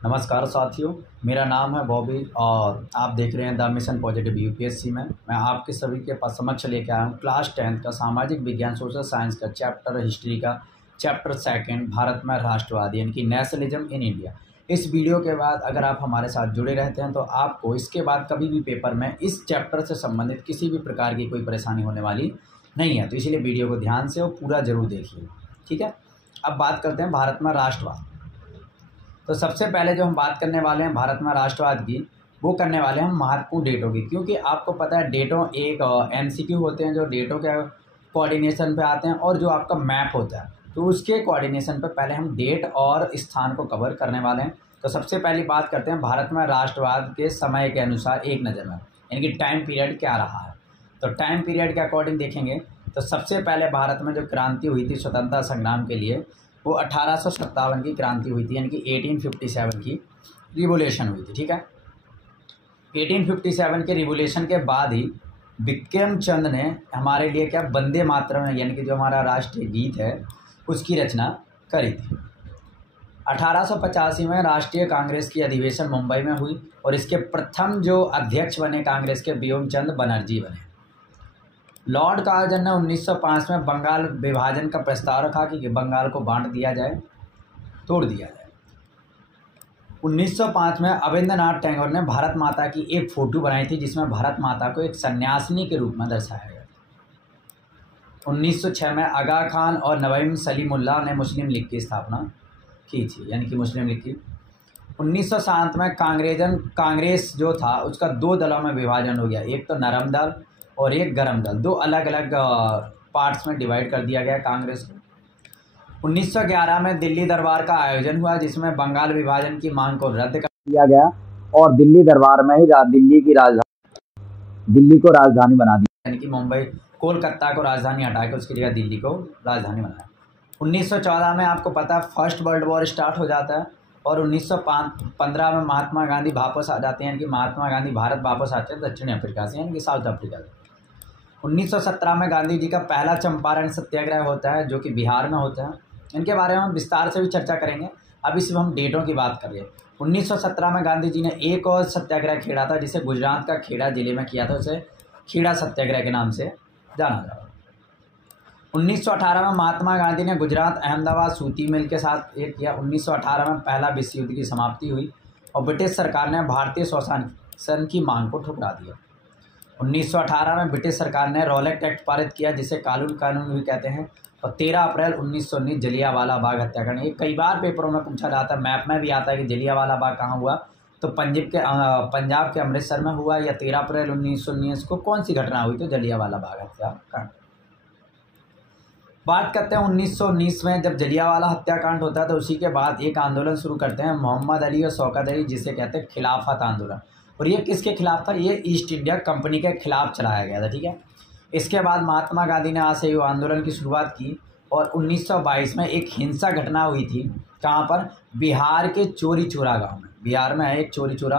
नमस्कार साथियों, मेरा नाम है बॉबी और आप देख रहे हैं द मिशन पॉजिटिव यूपीएससी में। मैं आपके सभी के पास समक्ष लेके आया हूँ क्लास 10th का सामाजिक विज्ञान सोशल साइंस का चैप्टर हिस्ट्री का चैप्टर 2 भारत में राष्ट्रवाद यानी कि नेशनलिज्म इन इंडिया। इस वीडियो के बाद अगर आप हमारे साथ जुड़े रहते हैं तो आपको इसके बाद कभी भी पेपर में इस चैप्टर से संबंधित किसी भी प्रकार की कोई परेशानी होने वाली नहीं है, तो इसलिए वीडियो को ध्यान से और पूरा ज़रूर देखिए। ठीक है, अब बात करते हैं भारत में राष्ट्रवाद। तो सबसे पहले जो हम बात करने वाले हैं भारत में राष्ट्रवाद की, वो करने वाले हैं हम महत्वपूर्ण डेटों की, क्योंकि आपको पता है डेटों एक एमसीक्यू होते हैं जो डेटों के कोऑर्डिनेशन पे आते हैं, और जो आपका मैप होता है तो उसके कोऑर्डिनेशन पे पहले हम डेट और स्थान को कवर करने वाले हैं। तो सबसे पहली बात करते हैं भारत में राष्ट्रवाद के समय के अनुसार एक नज़र में, यानी कि टाइम पीरियड क्या रहा है। तो टाइम पीरियड के अकॉर्डिंग देखेंगे तो सबसे पहले भारत में जो क्रांति हुई थी स्वतंत्रता संग्राम के लिए, वो 1857 की क्रांति हुई थी, यानी कि 1857 की रिवोल्यूशन हुई थी। ठीक है, 1857 के रिवोल्यूशन के बाद ही बिक्रम चंद ने हमारे लिए क्या वंदे मातरम है, यानी कि जो हमारा राष्ट्रीय गीत है उसकी रचना करी थी। 1885 में राष्ट्रीय कांग्रेस की अधिवेशन मुंबई में हुई और इसके प्रथम जो अध्यक्ष बने कांग्रेस के व्योमचंद बनर्जी बने। लॉर्ड कार्जन ने 1905 में बंगाल विभाजन का प्रस्ताव रखा कि बंगाल को बांट दिया जाए, तोड़ दिया जाए। 1905 में अविंद्रनाथ टैगोर ने भारत माता की एक फ़ोटो बनाई थी जिसमें भारत माता को एक सन्यासिनी के रूप में दर्शाया गया। 1906 में आगा खान और नईम सलीमुल्लाह ने मुस्लिम लीग की स्थापना की थी, यानी कि मुस्लिम लीग की। 1907 में कांग्रेस जो था उसका दो दलों में विभाजन हो गया, एक तो नरम दल और एक गरम दल, दो अलग अलग पार्ट्स में डिवाइड कर दिया गया कांग्रेस को। 1911 में दिल्ली दरबार का आयोजन हुआ जिसमें बंगाल विभाजन की मांग को रद्द कर दिया गया और दिल्ली दरबार में ही दिल्ली को राजधानी बना दी, यानी कि मुंबई कोलकाता को राजधानी हटा के उसकी जगह दिल्ली को राजधानी बनाया। 1914 में आपको पता है फर्स्ट वर्ल्ड वॉर स्टार्ट हो जाता है और 1915 में महात्मा गांधी वापस आ जाते हैं, यानी कि महात्मा गांधी भारत वापस आते हैं दक्षिण अफ्रीका से, यानी कि साउथ अफ्रीका से। 1917 में गांधी जी का पहला चंपारण सत्याग्रह होता है जो कि बिहार में होता है। इनके बारे में हम विस्तार से भी चर्चा करेंगे, अभी सिर्फ हम डेटों की बात कर रहे हैं। 1917 में गांधी जी ने एक और सत्याग्रह छेड़ा था जिसे गुजरात का खेड़ा जिले में किया था, उसे खेड़ा सत्याग्रह के नाम से जाना जाता है। 1918 में महात्मा गांधी ने गुजरात अहमदाबाद सूती मिल के साथ एक किया। 1918 में पहला विश्व युद्ध की समाप्ति हुई और ब्रिटिश सरकार ने भारतीय स्वशासन की मांग को ठुकरा दिया। 1918 में ब्रिटिश सरकार ने रॉलेट एक्ट पारित किया जिसे कानून भी कहते हैं, और 13 अप्रैल 1919 जलियांवाला बाग हत्याकांड। ये कई बार पेपरों में पूछा जाता है, मैप में भी आता है कि जलियांवाला बाग कहाँ हुआ, तो पंजाब के अमृतसर में हुआ, या 13 अप्रैल 1919 को कौन सी घटना हुई, तो जलियांवाला बाग हत्याकांड। बात करते हैं 1919 में जब जलियांवाला हत्याकांड होता है तो उसी के बाद एक आंदोलन शुरू करते हैं मोहम्मद अली और शौकत अली, जिसे कहते हैं खिलाफत आंदोलन। और ये किसके खिलाफ था, ये ईस्ट इंडिया कंपनी के खिलाफ चलाया गया था। ठीक है, इसके बाद महात्मा गांधी ने असहयोग आंदोलन की शुरुआत की और 1922 में एक हिंसा घटना हुई थी। कहाँ पर, बिहार के चोरी चोरा गाँव में। बिहार में है एक चोरी चोरा,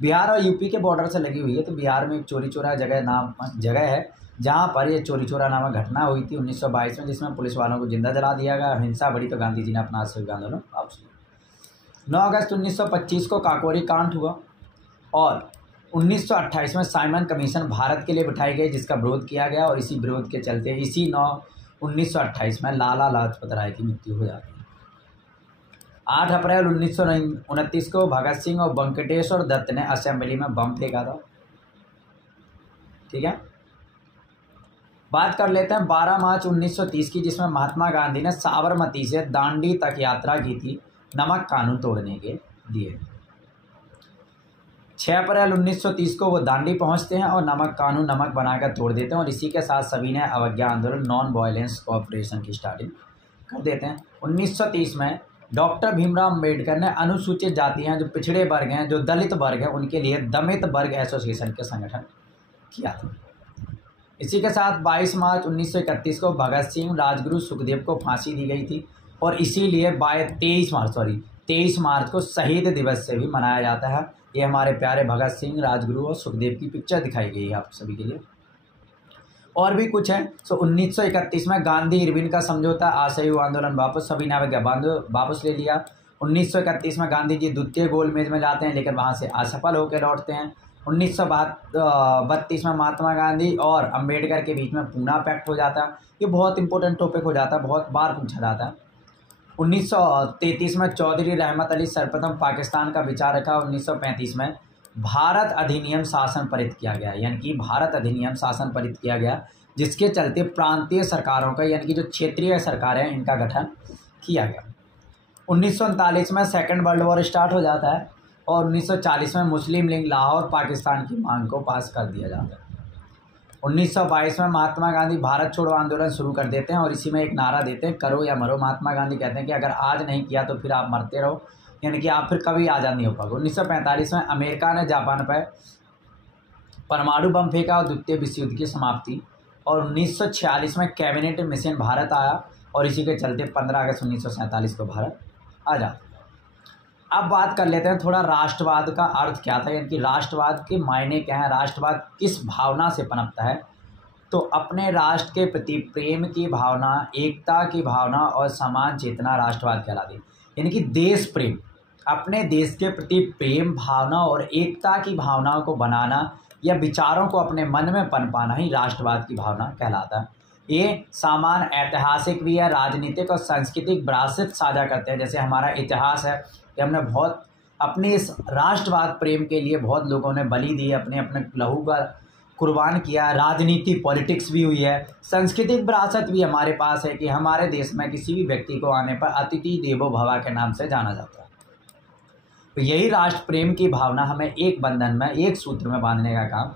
बिहार और यूपी के बॉर्डर से लगी हुई है, तो बिहार में एक चोरी चोरा जगह है जहाँ पर ये चोरी चोरा नामक घटना हुई थी 1922 में, जिसमें पुलिस वालों को जिंदा जला दिया गया। हिंसा बढ़ी तो गांधी जी ने अपना असहयोग आंदोलन वापस लिया। 9 अगस्त 1925 को काकोरी कांड हुआ और 1928 में साइमन कमीशन भारत के लिए बिठाई गई जिसका विरोध किया गया, और इसी विरोध के चलते इसी 1928 में लाला लाजपत राय की मृत्यु हो जाती है। 8 अप्रैल 1929 को भगत सिंह और वेंकटेश्वर दत्त ने असेंबली में बम फेंका था। ठीक है, बात कर लेते हैं 12 मार्च 1930 की, जिसमें महात्मा गांधी ने साबरमती से दांडी तक यात्रा की थी नमक कानून तोड़ने के लिए। 6 अप्रैल 1930 को वो दांडी पहुंचते हैं और नमक बनाकर तोड़ देते हैं, और इसी के साथ सभी ने अवज्ञा आंदोलन नॉन वायलेंस कोऑपरेशन की स्टार्टिंग कर देते हैं। 1930 में डॉक्टर भीमराव अम्बेडकर ने अनुसूचित जातियां जो पिछड़े वर्ग हैं, जो दलित वर्ग हैं, उनके लिए दलित वर्ग एसोसिएशन का संगठन किया था। इसी के साथ 22 मार्च 1931 को भगत सिंह, राजगुरु, सुखदेव को फांसी दी गई थी, और इसीलिए 23 मार्च को शहीद दिवस से भी मनाया जाता है। ये हमारे प्यारे भगत सिंह, राजगुरु और सुखदेव की पिक्चर दिखाई गई है आप सभी के लिए। और भी कुछ है। 1931 में गांधी इरविन का समझौता, असहयोग आंदोलन वापस, सभी ने वापस ले लिया। 1931 में गांधी जी द्वितीय गोलमेज में जाते हैं, लेकिन वहाँ से असफल होकर लौटते हैं। 1932 में महात्मा गांधी और अंबेडकर के बीच में पूना पैक्ट हो जाता है। ये बहुत इंपॉर्टेंट टॉपिक हो जाता है, बहुत बार पूछा जाता है। 1933 में चौधरी रहमत अली सर्वप्रथम पाकिस्तान का विचार रखा। 1935 में भारत अधिनियम शासन पारित किया गया, यानी कि भारत अधिनियम शासन पारित किया गया, जिसके चलते प्रांतीय सरकारों का, यानी कि जो क्षेत्रीय सरकारें हैं, इनका गठन किया गया। 1939 में सेकेंड वर्ल्ड वॉर स्टार्ट हो जाता है और 1940 में मुस्लिम लीग लाहौर पाकिस्तान की मांग को पास कर दिया जाता है। 1922 में महात्मा गांधी भारत छोड़ो आंदोलन शुरू कर देते हैं और इसी में एक नारा देते हैं, करो या मरो। महात्मा गांधी कहते हैं कि अगर आज नहीं किया तो फिर आप मरते रहो, यानी कि आप फिर कभी आज़ाद नहीं हो पाओगे। 1945 में अमेरिका ने जापान पर परमाणु बम फेंका और द्वितीय विश्व युद्ध की समाप्ति। और 1946 में कैबिनेट मिशन भारत आया और इसी के चलते 15 अगस्त 1947 को भारत आज़ाद। अब बात कर लेते हैं थोड़ा राष्ट्रवाद का अर्थ क्या था, यानी कि राष्ट्रवाद के मायने क्या हैं, राष्ट्रवाद किस भावना से पनपता है। तो अपने राष्ट्र के प्रति प्रेम की भावना, एकता की भावना और समान चेतना राष्ट्रवाद कहलाती है। यानी कि देश प्रेम, अपने देश के प्रति प्रेम भावना और एकता की भावनाओं को बनाना या विचारों को अपने मन में पनपाना ही राष्ट्रवाद की भावना कहलाता है। ये सामान ऐतिहासिक भी है, राजनीतिक और सांस्कृतिक विरासत साझा करते हैं। जैसे हमारा इतिहास है कि हमने बहुत अपने इस राष्ट्रवाद प्रेम के लिए बहुत लोगों ने बलि दी, अपने अपने लहू का कुर्बान किया। राजनीति पॉलिटिक्स भी हुई है, सांस्कृतिक विरासत भी हमारे पास है कि हमारे देश में किसी भी व्यक्ति को आने पर अतिथि देवो भव के नाम से जाना जाता है। तो यही राष्ट्र प्रेम की भावना हमें एक बंधन में, एक सूत्र में बांधने का काम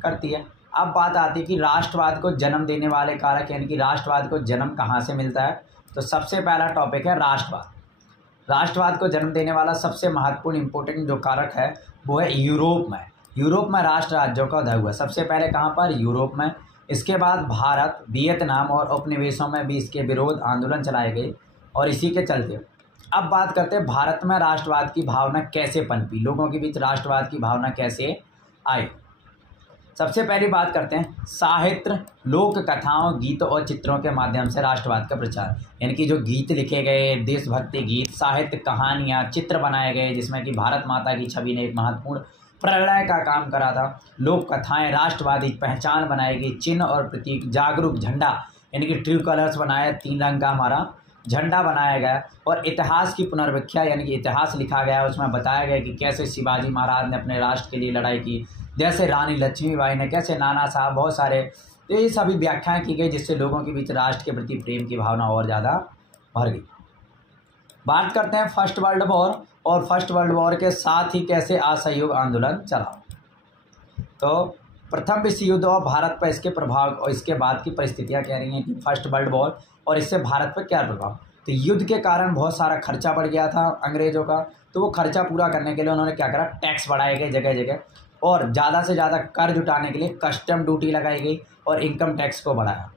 करती है। अब बात आती है कि राष्ट्रवाद को जन्म देने वाले कारक, यानी कि राष्ट्रवाद को जन्म कहाँ से मिलता है। तो सबसे पहला टॉपिक है राष्ट्रवाद। राष्ट्रवाद को जन्म देने वाला सबसे महत्वपूर्ण इंपॉर्टेंट जो कारक है वो है यूरोप में। यूरोप में राष्ट्र राज्यों का उदय हुआ सबसे पहले कहाँ पर, यूरोप में। इसके बाद भारत, वियतनाम और उपनिवेशों में भी इसके विरोध आंदोलन चलाए गए और इसी के चलते अब बात करते हैं भारत में राष्ट्रवाद की भावना कैसे पनपी, लोगों के बीच राष्ट्रवाद की भावना कैसे आई। सबसे पहली बात करते हैं साहित्य, लोक कथाओं, गीतों और चित्रों के माध्यम से राष्ट्रवाद का प्रचार। यानी कि जो गीत लिखे गए, देशभक्ति गीत, साहित्य, कहानियाँ, चित्र बनाए गए जिसमें कि भारत माता की छवि ने एक महत्वपूर्ण प्रलय का काम करा था। लोक कथाएँ, राष्ट्रवादी पहचान बनाई गई, चिन्ह और प्रतीक, जागरूक झंडा यानी कि ट्रू कलर्स बनाए, 3 रंग का हमारा झंडा बनाया गया। और इतिहास की पुनर्व्याख्या यानी कि इतिहास लिखा गया, उसमें बताया गया कि कैसे शिवाजी महाराज ने अपने राष्ट्र के लिए लड़ाई की, जैसे रानी लक्ष्मीबाई ने, कैसे नाना साहब, बहुत सारे, तो ये सभी व्याख्याएं की गई जिससे लोगों के बीच राष्ट्र के प्रति प्रेम की भावना और ज़्यादा भर गई। बात करते हैं फर्स्ट वर्ल्ड वॉर और फर्स्ट वर्ल्ड वॉर के साथ ही कैसे असहयोग आंदोलन चला। तो प्रथम विश्व युद्ध और भारत पर इसके प्रभाव और इसके बाद की परिस्थितियाँ कह रही हैं कि फर्स्ट वर्ल्ड वॉर और इससे भारत पर क्या प्रभाव। तो युद्ध के कारण बहुत सारा खर्चा बढ़ गया था अंग्रेज़ों का, तो वो खर्चा पूरा करने के लिए उन्होंने क्या करा, टैक्स बढ़ाए गए जगह जगह और ज़्यादा से ज़्यादा कर जुटाने के लिए कस्टम ड्यूटी लगाई गई और इनकम टैक्स को बढ़ाया।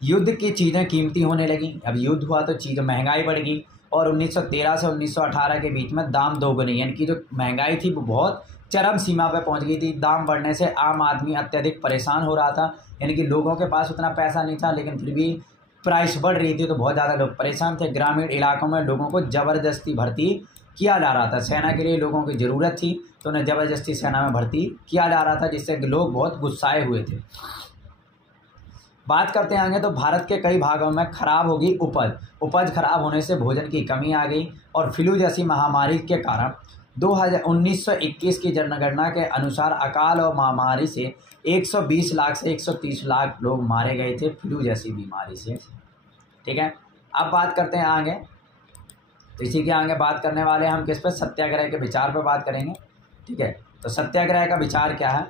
युद्ध की चीज़ें कीमती होने लगी, अब युद्ध हुआ तो चीज़ महंगाई बढ़ गई और 1913 से 1918 के बीच में दाम दोगुनी, यानी कि जो महंगाई थी वो बहुत चरम सीमा पर पहुंच गई थी। दाम बढ़ने से आम आदमी अत्यधिक परेशान हो रहा था, यानी कि लोगों के पास उतना पैसा नहीं था लेकिन फिर भी प्राइस बढ़ रही थी तो बहुत ज़्यादा लोग परेशान थे। ग्रामीण इलाकों में लोगों को ज़बरदस्ती भर्ती किया जा रहा था, सेना के लिए लोगों की ज़रूरत थी तो उन्हें ज़बरदस्ती सेना में भर्ती किया जा रहा था, जिससे लोग बहुत गुस्साए हुए थे। बात करते हैं आगे तो भारत के कई भागों में खराब होगी उपज खराब होने से भोजन की कमी आ गई और फ्लू जैसी महामारी के कारण 1921 की जनगणना के अनुसार अकाल और महामारी से 120 लाख से 130 लाख लोग मारे गए थे फ्लू जैसी बीमारी से। ठीक है, अब बात करते हैं आगे, तो इसी के आगे बात करने वाले हैं हम किस पे, सत्याग्रह के विचार पे बात करेंगे। ठीक है, तो सत्याग्रह का विचार क्या है,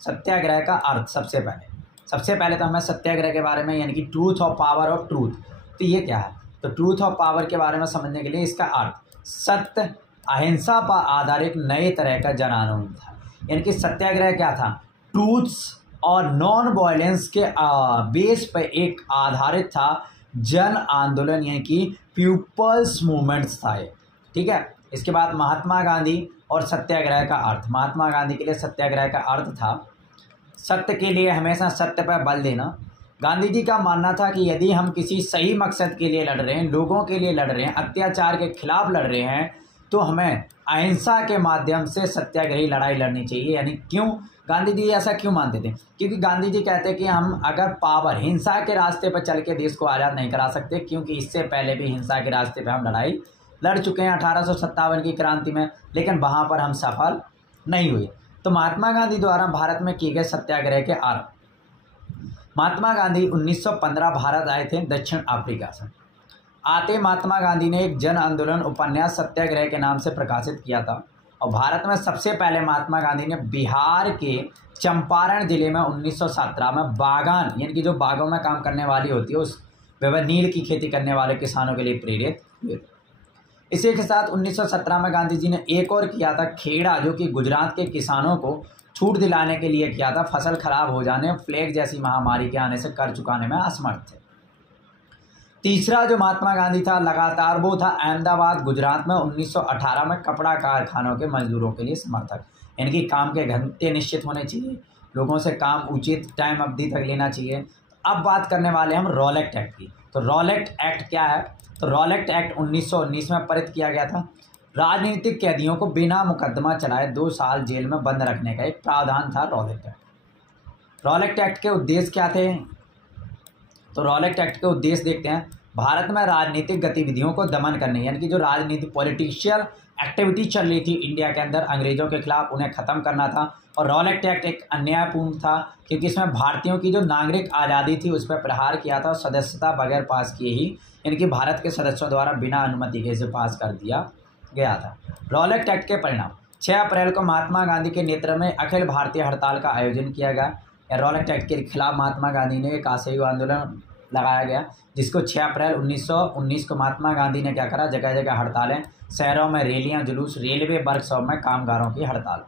सत्याग्रह का अर्थ सबसे पहले तो हमें सत्याग्रह के बारे में यानी कि truth of power of truth, तो ये क्या है। तो ट्रूथ ऑफ पावर के बारे में समझने के लिए इसका अर्थ सत्य अहिंसा पर आधारित नए तरह का जन आंदोलन था। यानी कि सत्याग्रह क्या था, ट्रूथ्स और नॉन वायलेंस के बेस पर एक आधारित था जन आंदोलन, यानी कि पीपल्स मूवमेंट्स था ये। ठीक है, इसके बाद महात्मा गांधी और सत्याग्रह का अर्थ, महात्मा गांधी के लिए सत्याग्रह का अर्थ था सत्य के लिए हमेशा सत्य पर बल देना, गांधी जी का मानना था कि यदि हम किसी सही मकसद के लिए लड़ रहे हैं, लोगों के लिए लड़ रहे हैं, अत्याचार के खिलाफ लड़ रहे हैं, तो हमें अहिंसा के माध्यम से सत्याग्रही लड़ाई लड़नी चाहिए। यानी क्यों गांधी जी ऐसा क्यों मानते थे? क्योंकि गांधी जी कहते हैं कि हम अगर पावर हिंसा के रास्ते पर चल के देश को आज़ाद नहीं करा सकते, क्योंकि इससे पहले भी हिंसा के रास्ते पर हम लड़ाई लड़ चुके हैं 1857 की क्रांति में, लेकिन वहाँ पर हम सफल नहीं हुए। तो महात्मा गांधी द्वारा भारत में किए गए सत्याग्रह के आरंभ। महात्मा गांधी 1915 भारत आए थे दक्षिण अफ्रीका से। आते महात्मा गांधी ने एक जन आंदोलन उपन्यास सत्याग्रह के नाम से प्रकाशित किया था, और भारत में सबसे पहले महात्मा गांधी ने बिहार के चंपारण जिले में 1917 में बागान, यानी कि जो बागों में काम करने वाली होती है, उस नील की खेती करने वाले किसानों के लिए प्रेरित हुए। इसी के साथ 1917 में गांधी जी ने एक और किया था खेड़ा, जो कि गुजरात के किसानों को छूट दिलाने के लिए किया था, फसल खराब हो जाने, प्लेग जैसी महामारी के आने से कर चुकाने में असमर्थ थे। तीसरा जो महात्मा गांधी था लगातार, वो था अहमदाबाद गुजरात में 1918 में कपड़ा कारखानों के मजदूरों के लिए समर्थक। यानी कि काम के घंटे निश्चित होने चाहिए, लोगों से काम उचित टाइम अवधि तक लेना चाहिए। अब बात करने वाले हम रॉलेट एक्ट की। तो रॉलेट एक्ट क्या है? तो रॉलेट एक्ट 1919 में पारित किया गया था। राजनीतिक कैदियों को बिना मुकदमा चलाए 2 साल जेल में बंद रखने का एक प्रावधान था रॉलेट एक्ट। रॉलेट एक्ट के उद्देश्य क्या थे? तो रॉलेट एक्ट के उद्देश्य देखते हैं। भारत में राजनीतिक गतिविधियों को दमन करने, यानी कि जो राजनीतिक पॉलिटिशियल एक्टिविटी चल रही थी इंडिया के अंदर अंग्रेजों के खिलाफ, उन्हें ख़त्म करना था। और रॉलेट एक्ट एक अन्यायपूर्ण था, क्योंकि इसमें भारतीयों की जो नागरिक आज़ादी थी उस पर प्रहार किया था, और सदस्यता बगैर पास किए ही, यानी कि भारत के सदस्यों द्वारा बिना अनुमति के इसे पास कर दिया गया था। रॉलेट एक्ट के परिणाम 6 अप्रैल को महात्मा गांधी के नेतृत्व में अखिल भारतीय हड़ताल का आयोजन किया गया। रॉलेट एक्ट के खिलाफ महात्मा गांधी ने एक असहयोग आंदोलन लगाया गया, जिसको 6 अप्रैल 1919 को महात्मा गांधी ने क्या करा, जगह जगह हड़तालें, शहरों में रैलियां, जुलूस, रेलवे वर्कशॉप में कामगारों की हड़ताल।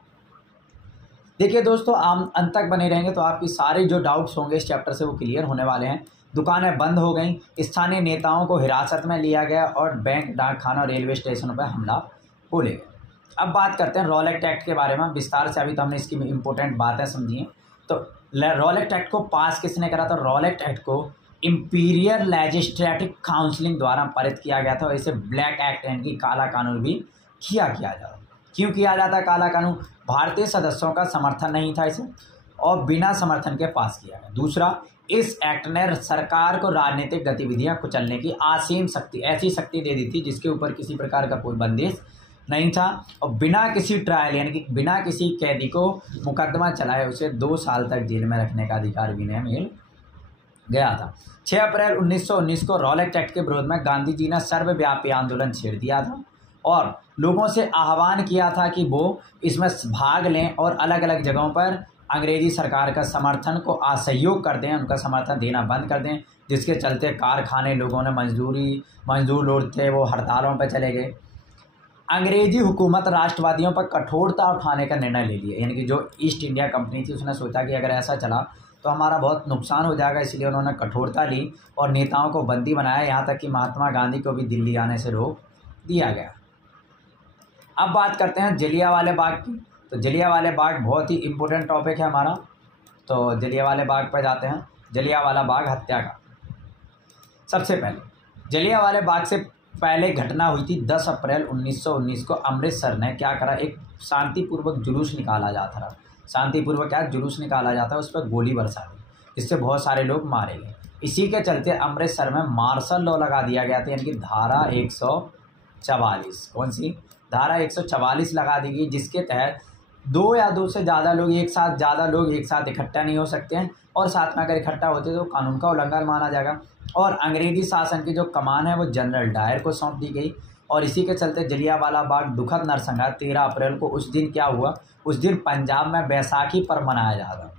देखिए दोस्तों, आप अंत तक बने रहेंगे तो आपकी सारे जो डाउट्स होंगे इस चैप्टर से वो क्लियर होने वाले हैं। दुकानें बंद हो गईं, स्थानीय नेताओं को हिरासत में लिया गया, और बैंक, डाकखाना और रेलवे स्टेशनों पर हमला बोले गए। अब बात करते हैं रॉलेट एक्ट के बारे में विस्तार से। अभी तो हमने इसकी इंपॉर्टेंट बातें समझी हैं। तो रॉलेट एक्ट को पास किसने करा था? रॉलेट एक्ट को इंपीरियल लेजिस्लेटिव काउंसिल द्वारा पारित किया गया था, और इसे ब्लैक एक्ट यानी कि काला कानून भी किया जाता। क्यों किया जाता काला कानून? भारतीय सदस्यों का समर्थन नहीं था इसे, और बिना समर्थन के पास किया गया। दूसरा, इस एक्ट ने सरकार को राजनीतिक गतिविधियां कुचलने की असीम शक्ति, ऐसी शक्ति दे दी थी जिसके ऊपर किसी प्रकार का कोई बंदिश नहीं था, और बिना किसी ट्रायल यानी कि बिना किसी कैदी को मुकदमा चलाए उसे 2 साल तक जेल में रखने का अधिकार भी नहीं मिल गया था। 6 अप्रैल 1919 को रॉलेट एक्ट के विरोध में गांधी जी ने सर्वव्यापी आंदोलन छेड़ दिया था, और लोगों से आह्वान किया था कि वो इसमें भाग लें और अलग अलग जगहों पर अंग्रेजी सरकार का समर्थन को असहयोग कर दें, उनका समर्थन देना बंद कर दें, जिसके चलते कारखाने, लोगों ने मजदूर लोग थे वो हड़तालों पर चले गए। अंग्रेजी हुकूमत राष्ट्रवादियों पर कठोरता उठाने का निर्णय ले लिया, यानी कि जो ईस्ट इंडिया कंपनी थी उसने सोचा कि अगर ऐसा चला तो हमारा बहुत नुकसान हो जाएगा, इसलिए उन्होंने कठोरता ली और नेताओं को बंदी बनाया, यहाँ तक कि महात्मा गांधी को भी दिल्ली आने से रोक दिया गया। अब बात करते हैं जलियांवाला बाग की। तो जलियांवाला बाग बहुत ही इम्पोर्टेंट टॉपिक है हमारा। तो जलियांवाला बाग पर जाते हैं। जलियांवाला बाग हत्याकांड। सबसे पहले जलियांवाला बाग से पहले घटना हुई थी 10 अप्रैल 1919 को। अमृतसर ने क्या करा, एक शांतिपूर्वक जुलूस निकाला जाता था। शांतिपूर्वक क्या जुलूस निकाला जाता है, उस पर गोली बरसा दी, जिससे बहुत सारे लोग मारे गए। इसी के चलते अमृतसर में मार्शल लॉ लगा दिया गया था, यानी कि धारा 144। कौन सी धारा? 144 लगा दी गई, जिसके तहत 2 या 2 से ज़्यादा लोग एक साथ इकट्ठा नहीं हो सकते हैं, और साथ में अगर इकट्ठा होते तो कानून का उल्लंघन माना जाएगा। और अंग्रेजी शासन की जो कमान है वो जनरल डायर को सौंप दी गई। और इसी के चलते जलियांवाला बाग दुखद नरसंहार 13 अप्रैल को, उस दिन क्या हुआ, उस दिन पंजाब में बैसाखी पर्व मनाया जाता।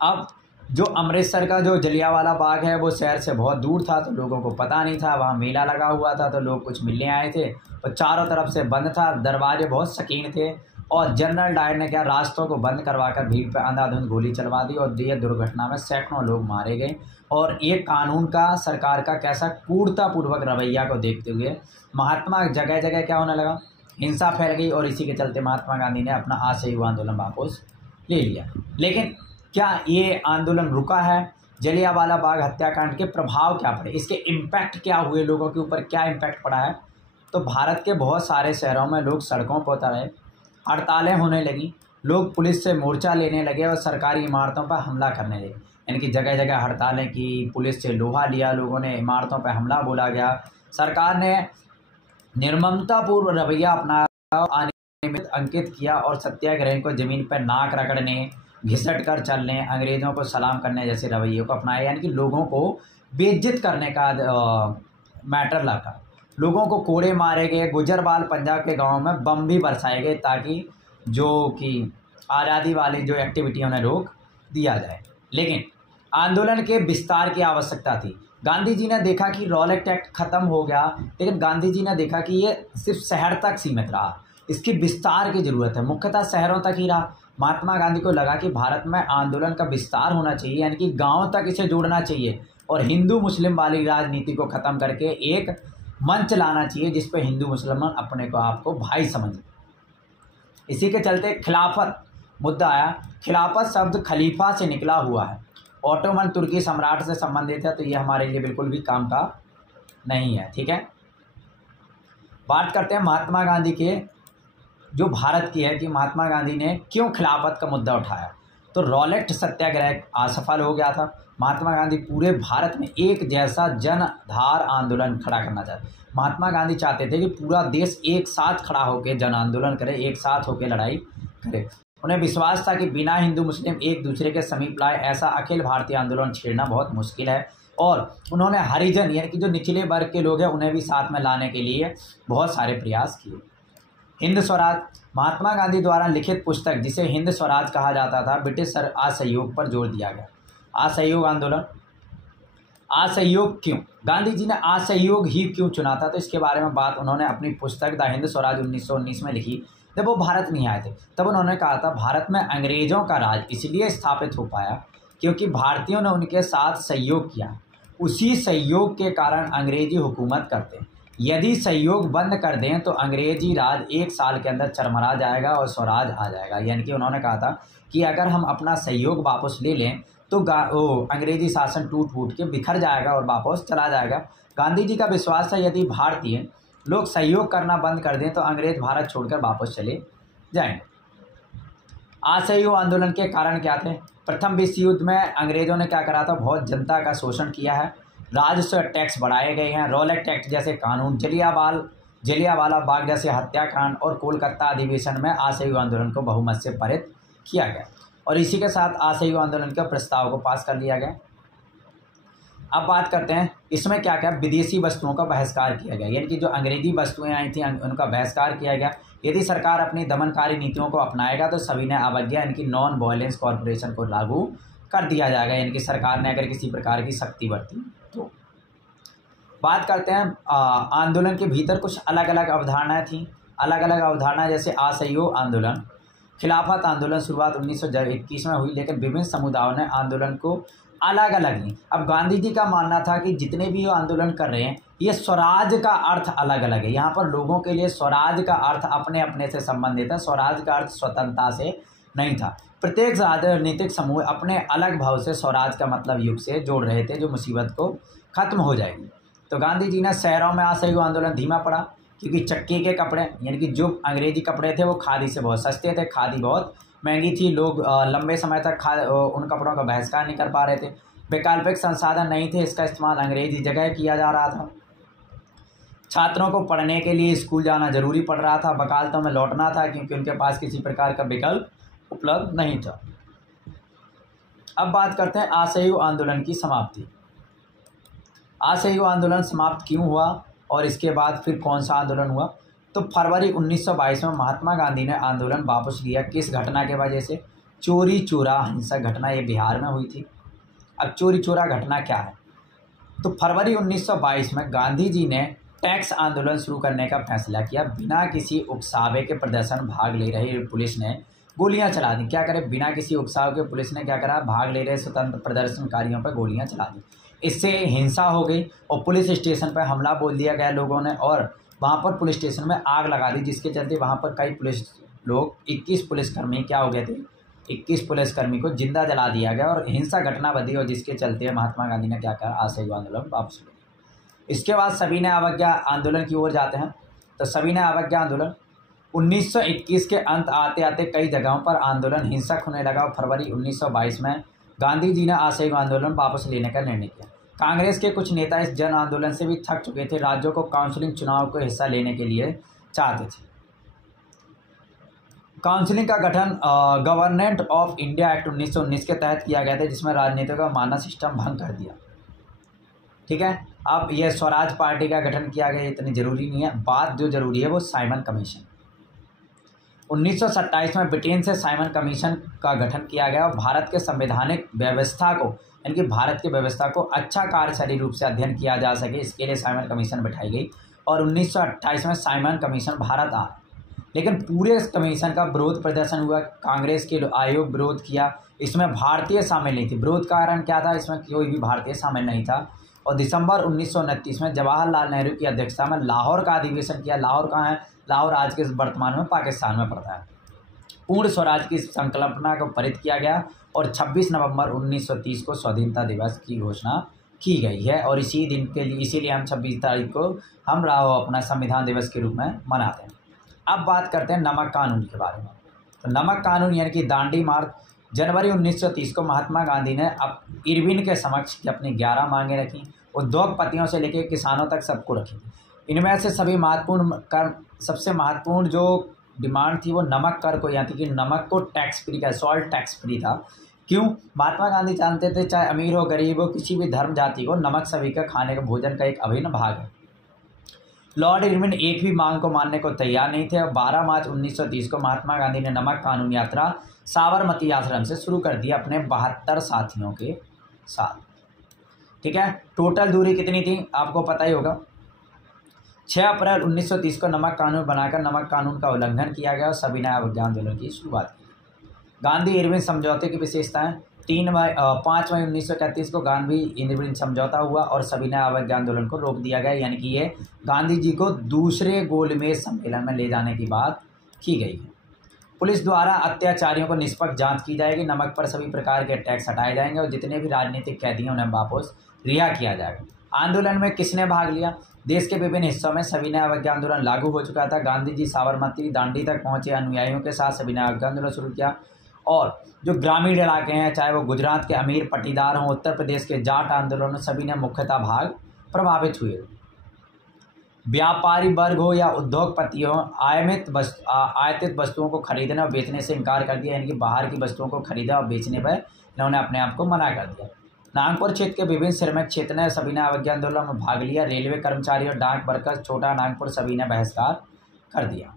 अब जो अमृतसर का जो जलियांवाला बाग है वो शहर से बहुत दूर था, तो लोगों को पता नहीं था। वहाँ मेला लगा हुआ था, तो लोग कुछ मिलने आए थे, और चारों तरफ से बंद था, दरवाजे बहुत संकीर्ण थे, और जनरल डायर ने क्या, रास्तों को बंद करवाकर भीड़ पर अंधाधुंध गोली चलवा दी, और ये दुर्घटना में सैकड़ों लोग मारे गए। और ये कानून का, सरकार का कैसा क्रूरतापूर्वक रवैया को देखते हुए महात्मा जगह जगह क्या होने लगा, हिंसा फैल गई, और इसी के चलते महात्मा गांधी ने अपना असहयोग आंदोलन वापस ले लिया। लेकिन क्या ये आंदोलन रुका है? जलियांवाला बाग हत्याकांड के प्रभाव क्या पड़े, इसके इम्पैक्ट क्या हुए, लोगों के ऊपर क्या इम्पैक्ट पड़ा है। तो भारत के बहुत सारे शहरों में लोग सड़कों पर उतर आए, हड़तालें होने लगी, लोग पुलिस से मोर्चा लेने लगे और सरकारी इमारतों पर हमला करने लगे। यानी कि जगह जगह हड़तालें की, पुलिस से लोहा लिया लोगों ने, इमारतों पर हमला बोला गया। सरकार ने निर्ममतापूर्व रवैया अपनाया, अनियमित अंकित किया और सत्याग्रह को जमीन पर नाक रगड़ने, घिसट कर चलने, अंग्रेज़ों को सलाम करने जैसे रवैयों को अपनाया। यानी कि लोगों को बेइज्जत करने का मैटर लगा। लोगों को कोड़े मारे गए, गुजरवाल पंजाब के गाँव में बम भी बरसाए गए ताकि जो कि आज़ादी वाली जो एक्टिविटी उन्हें रोक दिया जाए। लेकिन आंदोलन के विस्तार की आवश्यकता थी। गांधी जी ने देखा कि रॉलेट एक्ट खत्म हो गया, लेकिन गांधी जी ने देखा कि ये सिर्फ शहर तक सीमित रहा, इसकी विस्तार की ज़रूरत है, मुख्यतः शहरों तक ही रहा। महात्मा गांधी को लगा कि भारत में आंदोलन का विस्तार होना चाहिए, यानी कि गाँव तक इसे जोड़ना चाहिए और हिंदू मुस्लिम वाली राजनीति को ख़त्म करके एक मंच लाना चाहिए जिस पर हिंदू मुसलमान अपने को आपको भाई समझें। इसी के चलते खिलाफत मुद्दा आया। खिलाफत शब्द खलीफा से निकला हुआ है, ऑटोमन तुर्की सम्राट से संबंधित है, तो ये हमारे लिए बिल्कुल भी काम का नहीं है। ठीक है, बात करते हैं महात्मा गांधी के, जो भारत की है कि महात्मा गांधी ने क्यों खिलाफत का मुद्दा उठाया। तो रॉलेट सत्याग्रह असफल हो गया था। महात्मा गांधी पूरे भारत में एक जैसा जनधार आंदोलन खड़ा करना चाहते। महात्मा गांधी चाहते थे कि पूरा देश एक साथ खड़ा होकर जन आंदोलन करे, एक साथ होकर लड़ाई करे। उन्हें विश्वास था कि बिना हिंदू मुस्लिम एक दूसरे के समीप लाए ऐसा अखिल भारतीय आंदोलन छेड़ना बहुत मुश्किल है। और उन्होंने हरिजन यानी कि जो निचले वर्ग के लोग हैं उन्हें भी साथ में लाने के लिए बहुत सारे प्रयास किए। हिंद स्वराज, महात्मा गांधी द्वारा लिखित पुस्तक जिसे हिंद स्वराज कहा जाता था, ब्रिटिश असहयोग पर जोर दिया गया। असहयोग आंदोलन, असहयोग क्यों, गांधी जी ने असहयोग ही क्यों चुना था, तो इसके बारे में बात उन्होंने अपनी पुस्तक द हिंद स्वराज 1919 में लिखी। जब वो भारत नहीं आए थे तब उन्होंने कहा था भारत में अंग्रेज़ों का राज इसलिए स्थापित हो पाया क्योंकि भारतीयों ने उनके साथ सहयोग किया, उसी सहयोग के कारण अंग्रेजी हुकूमत करते। यदि सहयोग बंद कर दें तो अंग्रेजी राज 1 साल के अंदर चरमरा जाएगा और स्वराज आ जाएगा। यानी कि उन्होंने कहा था कि अगर हम अपना सहयोग वापस ले लें तो अंग्रेजी शासन टूट फूट के बिखर जाएगा और वापस चला जाएगा। गांधी जी का विश्वास था यदि भारतीय लोग सहयोग करना बंद कर दें तो अंग्रेज भारत छोड़कर वापस चले जाएंगे। असहयोग आंदोलन के कारण क्या थे? प्रथम विश्व युद्ध में अंग्रेजों ने क्या करा था, बहुत जनता का शोषण किया है, राजस्व टैक्स बढ़ाए गए हैं, रॉलेट एक्ट जैसे कानून, जलियांवाला बाग जैसे हत्याकांड और कोलकाता अधिवेशन में असहयोग आंदोलन को बहुमत से पारित किया गया और इसी के साथ असहयोग आंदोलन के प्रस्ताव को पास कर लिया गया। अब बात करते हैं इसमें क्या क्या विदेशी वस्तुओं का बहिष्कार किया गया, यानी कि जो अंग्रेजी वस्तुएं आई थी उनका बहिष्कार किया गया। यदि सरकार अपनी दमनकारी नीतियों को अपनाएगा तो सविनय अवज्ञा यानी कि नॉन वायलेंस कॉरपोरेशन को लागू कर दिया जाएगा, यानी कि सरकार ने अगर किसी प्रकार की सख्ती बरती तो। बात करते हैं आंदोलन के भीतर कुछ अलग अलग अवधारणाएं थीं, अलग अलग अवधारणा जैसे असहयोग आंदोलन, खिलाफत आंदोलन शुरुआत 1921 में हुई, लेकिन विभिन्न समुदायों ने आंदोलन को अलग अलग नहीं। अब गांधी जी का मानना था कि जितने भी आंदोलन कर रहे हैं ये स्वराज का अर्थ अलग अलग है। यहाँ पर लोगों के लिए स्वराज का अर्थ अपने अपने से संबंधित है, स्वराज का अर्थ स्वतंत्रता से नहीं था। प्रत्येक राजनीतिक समूह अपने अलग भाव से स्वराज का मतलब युग से जोड़ रहे थे जो मुसीबत को खत्म हो जाएगी। तो गांधी जी ने शहरों में असहयोग आंदोलन धीमा पड़ा क्योंकि चक्की के कपड़े यानी कि जो अंग्रेजी कपड़े थे वो खादी से बहुत सस्ते थे, खादी बहुत महंगी थी, लोग लंबे समय तक उन कपड़ों का बहिष्कार नहीं कर पा रहे थे, वैकल्पिक संसाधन नहीं थे, इसका इस्तेमाल अंग्रेजी जगह किया जा रहा था, छात्रों को पढ़ने के लिए स्कूल जाना जरूरी पड़ रहा था, वकालतों में लौटना था क्योंकि उनके पास किसी प्रकार का विकल्प उपलब्ध नहीं था। अब बात करते हैं असहयोग आंदोलन की समाप्ति। असहयोग आंदोलन समाप्त क्यों हुआ और इसके बाद फिर कौन सा आंदोलन हुआ? तो फरवरी 1922 में महात्मा गांधी ने आंदोलन वापस लिया। किस घटना के वजह से? चोरी चोरा हिंसक घटना, ये बिहार में हुई थी। अब चोरी चोरा घटना क्या है? तो फरवरी 1922 में गांधी जी ने टैक्स आंदोलन शुरू करने का फैसला किया। बिना किसी उकसावे के प्रदर्शन भाग ले रही पुलिस ने गोलियां चला दी। क्या करे, बिना किसी उकसाव के पुलिस ने क्या करा, भाग ले रहे स्वतंत्र प्रदर्शनकारियों पर गोलियां चला दी। इससे हिंसा हो गई और पुलिस स्टेशन पर हमला बोल दिया गया लोगों ने और वहाँ पर पुलिस स्टेशन में आग लगा दी, जिसके चलते वहाँ पर कई पुलिस लोग 21 पुलिसकर्मी क्या हो गए थे, 21 पुलिसकर्मी को जिंदा जला दिया गया और हिंसा घटना बधी और जिसके चलते महात्मा गांधी ने क्या कहा, असहयोग आंदोलन वापस ले लिया। इसके बाद सविनय अवज्ञा आंदोलन की ओर जाते हैं। तो सविनय अवज्ञा आंदोलन 1921 के अंत आते आते कई जगहों पर आंदोलन हिंसक होने लगा और फरवरी 1922 में गांधी जी ने असहयोग आंदोलन वापस लेने का निर्णय किया। कांग्रेस के कुछ नेता इस जन आंदोलन से भी थक चुके थे, राज्यों को काउंसिलिंग चुनाव को हिस्सा लेने के लिए चाहते थे। काउंसिलिंग का गठन गवर्नमेंट ऑफ इंडिया एक्ट 1919 के तहत किया गया था, जिसमें राजनीतिक का मानना सिस्टम भंग कर दिया। ठीक है, अब यह स्वराज पार्टी का गठन किया गया, इतनी जरूरी नहीं है। बात जो जरूरी है वो साइमन कमीशन। 1927 में ब्रिटेन से साइमन कमीशन का गठन किया गया और भारत के संवैधानिक व्यवस्था को, यानी कि भारत की व्यवस्था को अच्छा कार्यशैली रूप से अध्ययन किया जा सके, इसके लिए साइमन कमीशन बैठाई गई और 1928 में साइमन कमीशन भारत आया। लेकिन पूरे इस कमीशन का विरोध प्रदर्शन हुआ, कांग्रेस के आयोग विरोध किया, इसमें भारतीय शामिल नहीं थी। विरोध कारण क्या था, इसमें कोई भी भारतीय शामिल नहीं था। और दिसंबर 1929 में जवाहरलाल नेहरू की अध्यक्षता में लाहौर का अधिवेशन किया। लाहौर कहाँ है, लाहौर आज के वर्तमान में पाकिस्तान में पड़ता है। पूर्ण स्वराज की संकल्पना को पारित किया गया और 26 नवंबर 1930 को स्वाधीनता दिवस की घोषणा की गई है और इसी दिन के लिए, इसीलिए हम 26 तारीख को हम अपना संविधान दिवस के रूप में मनाते हैं। अब बात करते हैं नमक कानून के बारे में। तो नमक कानून यानी कि दांडी मार्च, जनवरी 1930 को महात्मा गांधी ने अब इरविन के समक्ष अपनी 11 मांगें रखी। उद्योगपतियों से लेकर किसानों तक सबको रखी। इनमें से सबसे महत्वपूर्ण जो डिमांड थी वो नमक कर को, यानी कि नमक को टैक्स फ्री का, सॉल्ट टैक्स फ्री था। क्यों? महात्मा गांधी जानते थे चाहे अमीर हो गरीब हो किसी भी धर्म जाति को, नमक सभी का खाने का भोजन का एक अभिन्न भाग है। लॉर्ड इरविन एक भी मांग को मानने को तैयार नहीं थे और 12 मार्च 1930 को महात्मा गांधी ने नमक कानून यात्रा साबरमती आश्रम से शुरू कर दिया अपने 72 साथियों के साथ। ठीक है, टोटल दूरी कितनी थी आपको पता ही होगा। 6 अप्रैल 1930 को नमक कानून बनाकर नमक कानून का उल्लंघन किया गया और सविनय अवज्ञा आंदोलन की शुरुआत की। गांधी इरविन समझौते की विशेषताएं, 5 मई 1931 को गांधी इरविन समझौता हुआ और सविनय अवज्ञा आंदोलन को रोक दिया गया, यानी कि ये गांधी जी को दूसरे गोलमेज सम्मेलन में ले जाने की बात की गई है। पुलिस द्वारा अत्याचारियों को निष्पक्ष जांच की जाएगी, नमक पर सभी प्रकार के टैक्स हटाए जाएंगे और जितने भी राजनीतिक कैदी हैं उन्हें वापस रिहा किया जाएगा। आंदोलन में किसने भाग लिया? देश के विभिन्न हिस्सों में सविनय अवज्ञा आंदोलन लागू हो चुका था। गांधी जी साबरमती दांडी तक पहुंचे, अनुयायियों के साथ सविनय अवज्ञा आंदोलन शुरू किया और जो ग्रामीण इलाके हैं, चाहे वो गुजरात के अमीर पट्टीदार हों, उत्तर प्रदेश के जाट आंदोलन, सभी ने मुख्यतः भाग प्रभावित हुए। व्यापारी वर्ग हो या उद्योगपति हो, आयातित वस्तुओं को खरीदने और बेचने से इनकार कर दिया, यानी कि बाहर की वस्तुओं को खरीदा और बेचने पर इन्होंने अपने आप को मना कर दिया। नागपुर क्षेत्र के विभिन्न श्रमिक क्षेत्र ने सविनय अवज्ञा आंदोलन में भाग लिया। रेलवे कर्मचारी और डाक वर्कर छोटा नागपुर सभी ने बहिष्कार कर दिया।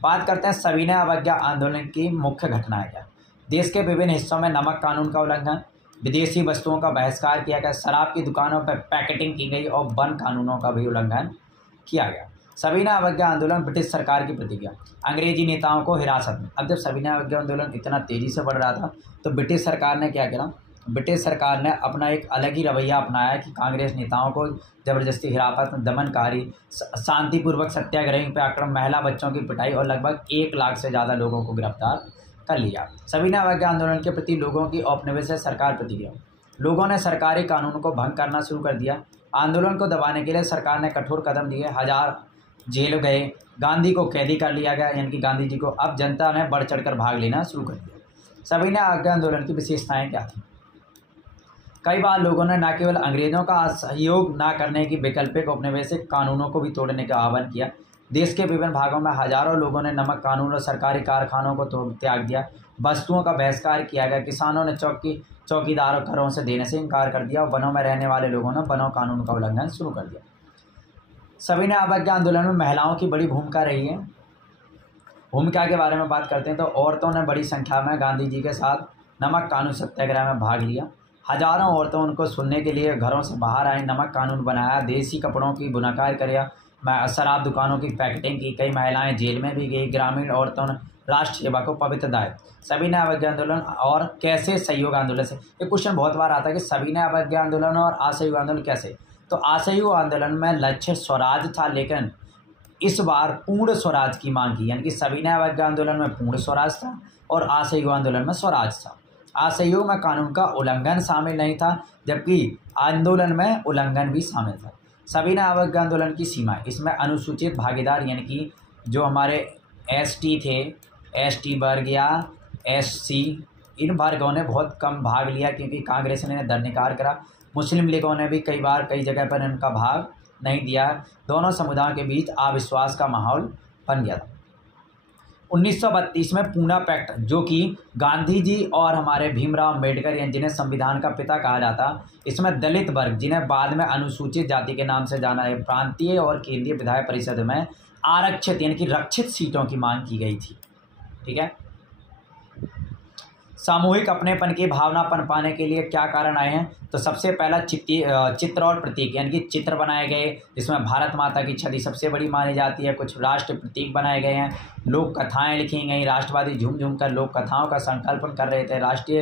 बात करते हैं सविनय अवज्ञा आंदोलन की मुख्य घटनाएं क्या। देश के विभिन्न हिस्सों में नमक कानून का उल्लंघन, विदेशी वस्तुओं का बहिष्कार किया गया, शराब की दुकानों पर पैकेटिंग की गई और वन कानूनों का भी उल्लंघन किया गया। सविनय अवज्ञा आंदोलन ब्रिटिश सरकार की प्रतिक्रिया, अंग्रेजी नेताओं को हिरासत में। अब जब सविनय अवज्ञा आंदोलन इतना तेजी से बढ़ रहा था तो ब्रिटिश सरकार ने क्या किया? ब्रिटिश सरकार ने अपना एक अलग ही रवैया अपनाया कि कांग्रेस नेताओं को जबरदस्ती हिरासत में, दमनकारी शांतिपूर्वक सत्याग्रह पे आक्रमण, महिला बच्चों की पिटाई और लगभग 1 लाख से ज़्यादा लोगों को गिरफ्तार कर लिया। सविनय अवज्ञा आंदोलन के प्रति लोगों की औपनिवेशिक सरकार प्रतिक्रिया, लोगों ने सरकारी कानूनों को भंग करना शुरू कर दिया। आंदोलन को दबाने के लिए सरकार ने कठोर कदम लिए, 1000 जेल गए, गांधी को कैदी कर लिया गया, यानी कि गांधी जी को अब जनता ने बढ़ चढ़कर भाग लेना शुरू कर दिया। सविनय अवज्ञा आंदोलन की विशेषताएं क्या थी? कई बार लोगों ने न केवल अंग्रेजों का सहयोग न करने की वैकल्पिक औपनिवेशिक कानूनों को भी तोड़ने का आह्वान किया। देश के विभिन्न भागों में हजारों लोगों ने नमक कानून और सरकारी कारखानों को त्याग दिया। वस्तुओं का बहिष्कार किया गया। किसानों ने चौकीदारों घरों से देने से इनकार कर दिया और वनों में रहने वाले लोगों ने वनों कानून का उल्लंघन शुरू कर दिया। सविनय अवज्ञा आंदोलन में महिलाओं की बड़ी भूमिका रही है। भूमिका के बारे में बात करते हैं तो औरतों ने बड़ी संख्या में गांधी जी के साथ नमक कानून सत्याग्रह में भाग लिया। हजारों औरतों उनको सुनने के लिए घरों से बाहर आई, नमक कानून बनाया, देसी कपड़ों की बुनाकार किया, शराब दुकानों की पैकेटिंग की, कई महिलाएं जेल में भी गई। ग्रामीण औरतों ने राष्ट्र सेवा को पवित्र दायित्व। सविनय अवज्ञा आंदोलन और कैसे सहयोग आंदोलन से, ये क्वेश्चन बहुत बार आता है कि सविनय अवज्ञा आंदोलन और असहयोग आंदोलन कैसे। तो असहयोग आंदोलन में लक्ष्य स्वराज था, लेकिन इस बार पूर्ण स्वराज की मांग की, यानी कि सविनय अवज्ञा आंदोलन में पूर्ण स्वराज था और असहयोग आंदोलन में स्वराज था। असहयोग में कानून का उल्लंघन शामिल नहीं था, जबकि आंदोलन में उल्लंघन भी शामिल था। सविनय अवज्ञा आंदोलन की सीमा, इसमें अनुसूचित भागीदार यानी कि जो हमारे एसटी थे, एसटी वर्ग या एससी, इन वर्गों ने बहुत कम भाग लिया क्योंकि कांग्रेस ने दरनिकार करा। मुस्लिम लीगों ने भी कई बार कई जगह पर इनका भाग नहीं दिया। दोनों समुदायों के बीच अविश्वास का माहौल बन गया था। 1932 में पूना पैक्ट, जो कि गांधी जी और हमारे भीमराव अम्बेडकर यानी जिन्हें संविधान का पिता कहा जाता, इसमें दलित वर्ग, जिन्हें बाद में अनुसूचित जाति के नाम से जाना है, प्रांतीय और केंद्रीय विधायक परिषद में आरक्षित यानी कि रक्षित सीटों की मांग की गई थी। ठीक है। सामूहिक अपनेपन की भावना पनपाने के लिए क्या कारण आए हैं? तो सबसे पहला चित्र और प्रतीक, यानी कि चित्र बनाए गए जिसमें भारत माता की छवि सबसे बड़ी मानी जाती है। कुछ राष्ट्र प्रतीक बनाए गए हैं। लोक कथाएं लिखी गई। राष्ट्रवादी झूम झूम कर लोक कथाओं का संकल्पन कर रहे थे। राष्ट्रीय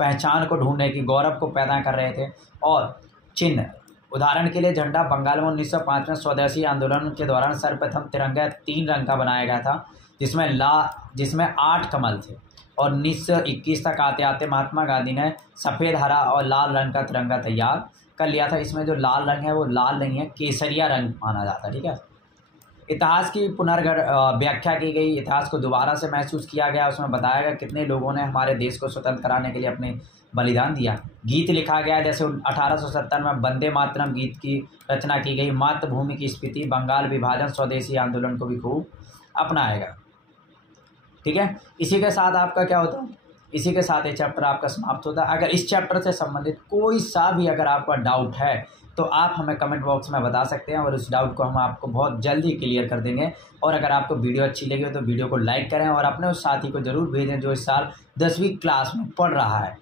पहचान को ढूंढने की गौरव को पैदा कर रहे थे। और चिन्ह, उदाहरण के लिए झंडा बंगाल में 1905 में स्वदेशी आंदोलन के दौरान सर्वप्रथम तिरंगा 3 रंग का बनाया गया था, जिसमें 8 कमल थे। और 1921 तक आते आते महात्मा गांधी ने सफ़ेद, हरा और लाल रंग का तिरंगा तैयार कर लिया था। इसमें जो लाल रंग है वो लाल नहीं है, केसरिया रंग माना जाता है। ठीक है। इतिहास की व्याख्या की गई। इतिहास को दोबारा से महसूस किया गया। उसमें बताया गया कितने लोगों ने हमारे देश को स्वतंत्र कराने के लिए अपने बलिदान दिया। गीत लिखा गया, जैसे 1870 में वंदे मातरम गीत की रचना की गई। मातृभूमि की स्फीति, बंगाल विभाजन, स्वदेशी आंदोलन को भी खूब अपनाएगा। ठीक है। इसी के साथ आपका क्या होता है, इसी के साथ ये चैप्टर आपका समाप्त होता है। अगर इस चैप्टर से संबंधित कोई सा भी अगर आपका डाउट है तो आप हमें कमेंट बॉक्स में बता सकते हैं और उस डाउट को हम आपको बहुत जल्दी क्लियर कर देंगे। और अगर आपको वीडियो अच्छी लगी हो तो वीडियो को लाइक करें और अपने उस साथी को ज़रूर भेजें जो इस साल 10वीं क्लास में पढ़ रहा है।